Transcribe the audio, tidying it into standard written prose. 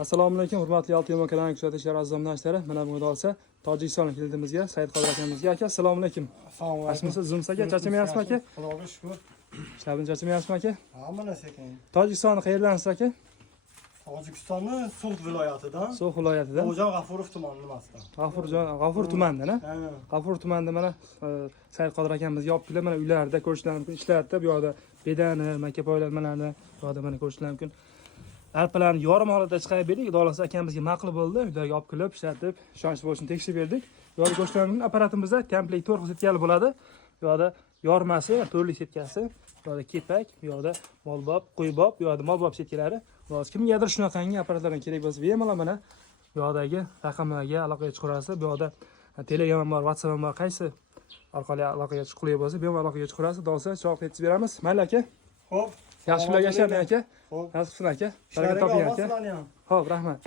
Assalomu alaykum, hurmatli Altiyoma kanalining kuzatuvchilari, aziz omnashlari. Mana bugun olsa Tojikiston kelindimizga, Said Qodir akamizga. Aka, assalomu alaykum. Assalomu alaykum. Yaxshimisiz, Zumsa aka? Charchamayapsizmi aka? Xudoga shukr. Ishlaringiz charchamayapsizmi aka? Mana sekin. Tojikistonni qayerdansiz aka? Tojikistonni So'x viloyatidan. So'x viloyatidan. Xo'ja G'afurov tumani nimasidan. G'afur tumanida, G'afur tumanida mana Said Qodir akamizga olib kelib, mana uylarda ko'rishlar mumkin, ishlarda bu yoqda bedani, makapoylanmalarni bu yoqda mana ko'rishlar mumkin. Arpalarni yorim holatda chiqarib berdik. Xudo xolasa akamizga ma'qul bo'ldi. Uylarga olib kelib, ishlatib, ishonch bo'lishini tekshirib berdik. Bu yoqda ko'rishlar mumkin. Apparatimizda komplekt 4 xil setkali bo'ladi. Bu yoqda yormasi, to'rlik setkasi, bu yoqda kepak, bu yoqda molbob, qo'ybob, bu yoqda molbob setkalari. Hozir kimgadir shunaqangi apparatlardan kerak bo'lsa, bemalol mana bu yoqdagi raqamlarga aloqaga chiqarasiz. Bu yoqda Telegram bor, WhatsApp bor, qaysi orqali aloqaga chiqilib bo'lsa, bemalol aloqaga chiqarasiz. Xudo xolasa javob yetkazib beramiz. Mayli aka. Xo'p. Yaxshi pullarga yashang aka. Xo'p. Nasib qilsin aka. Ishlaringiz Baraka toping aka. omadli. Xo'p, rahmat.